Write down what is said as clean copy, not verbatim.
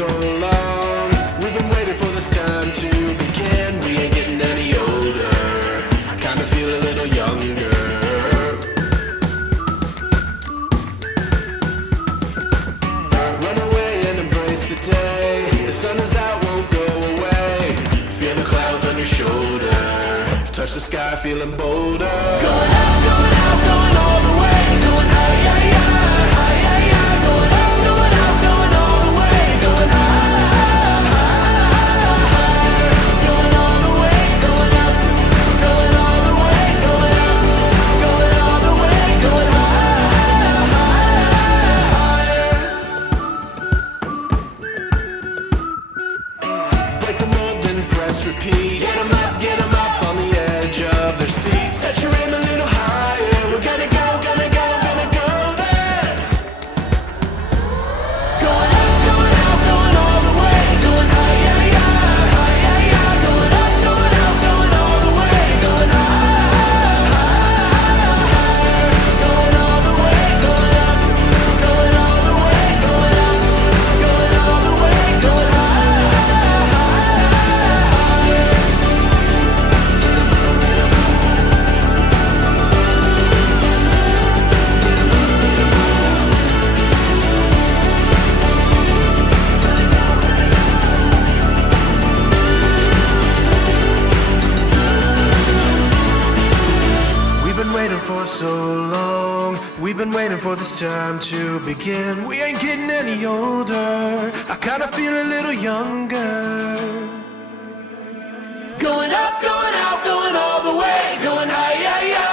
so long. We've been waiting for this time to begin. We ain't getting any older. I kinda feel a little younger. Run away and embrace the day. The sun is out, won't go away. Feel the clouds on your shoulder. Touch the sky, feeling bolder. Going out, going out, going all the way. Going high, yeah, yeah, high, yeah, yeah. Going out, going out, going all the way. Going high, high, going all the way. Going up, going all the way. Going up, going all the way. Going high, higher. Break the mold, then press repeat. Get 'em up on the edge of their seats. Set your aim a little higher. We're gonna go, gonna go, gonna go there. Going up, going out, going all the way. Going high, yeah, yeah, high, yeah, yeah. Going up, going out, going all the way. Going high, higher. Going all the way, going up, going all the way. Going up, going all the way. Going high, higher. We've been waiting for so long. We've been waiting for this time to begin. We ain't getting any older. I kinda feel a little younger. Going up, going out, going all the way. Going high, yeah, yeah.